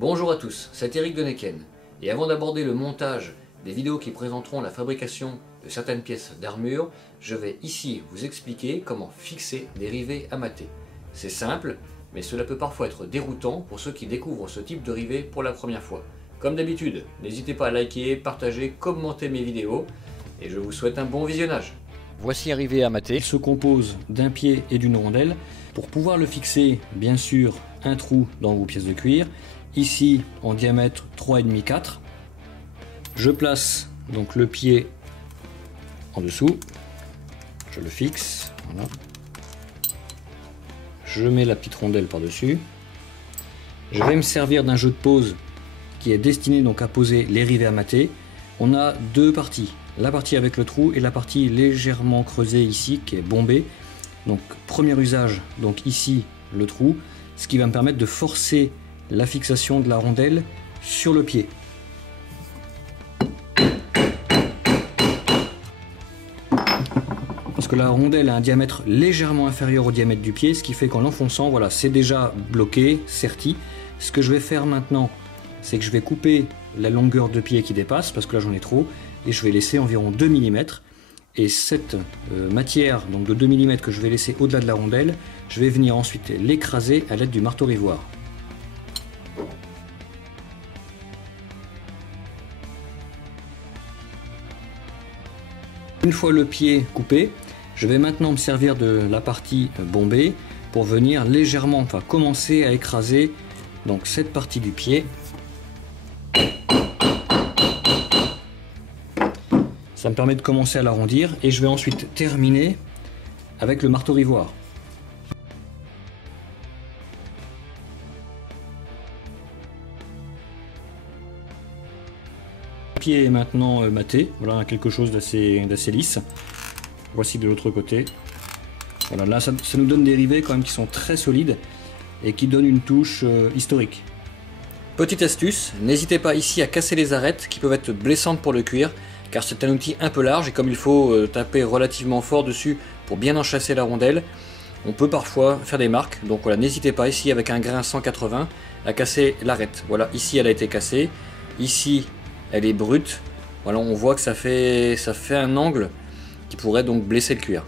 Bonjour à tous, c'est Eric de Neken, et avant d'aborder le montage des vidéos qui présenteront la fabrication de certaines pièces d'armure, je vais ici vous expliquer comment fixer des rivets amatés. C'est simple, mais cela peut parfois être déroutant pour ceux qui découvrent ce type de rivet pour la première fois. Comme d'habitude, n'hésitez pas à liker, partager, commenter mes vidéos, et je vous souhaite un bon visionnage. Voici un rivet amaté. Il se compose d'un pied et d'une rondelle. Pour pouvoir le fixer, bien sûr, un trou dans vos pièces de cuir. Ici, en diamètre 3,5-4. Je place donc le pied en dessous. Je le fixe. Voilà. Je mets la petite rondelle par-dessus. Je vais me servir d'un jeu de pose qui est destiné donc à poser les rivets amatés. On a deux parties. La partie avec le trou et la partie légèrement creusée ici qui est bombée. Donc premier usage, donc ici le trou, ce qui va me permettre de forcer la fixation de la rondelle sur le pied. Parce que la rondelle a un diamètre légèrement inférieur au diamètre du pied, ce qui fait qu'en l'enfonçant, voilà, c'est déjà bloqué, serti. Ce que je vais faire maintenant, c'est que je vais couper la longueur de pied qui dépasse, parce que là j'en ai trop, et je vais laisser environ 2 mm. Et cette matière donc de 2 mm que je vais laisser au-delà de la rondelle, je vais venir ensuite l'écraser à l'aide du marteau-rivoire. Une fois le pied coupé, je vais maintenant me servir de la partie bombée pour venir légèrement, enfin commencer à écraser donc cette partie du pied. Ça me permet de commencer à l'arrondir et je vais ensuite terminer avec le marteau-rivoire. Le pied est maintenant maté, voilà quelque chose d'assez lisse. Voici de l'autre côté. Voilà, là ça nous donne des rivets quand même qui sont très solides et qui donnent une touche historique. Petite astuce, n'hésitez pas ici à casser les arêtes qui peuvent être blessantes pour le cuir, car c'est un outil un peu large et comme il faut taper relativement fort dessus pour bien enchâsser la rondelle, on peut parfois faire des marques. Donc voilà, n'hésitez pas ici avec un grain 180 à casser l'arête. Voilà, ici elle a été cassée, ici elle est brute. Voilà, on voit que ça fait un angle qui pourrait donc blesser le cuir.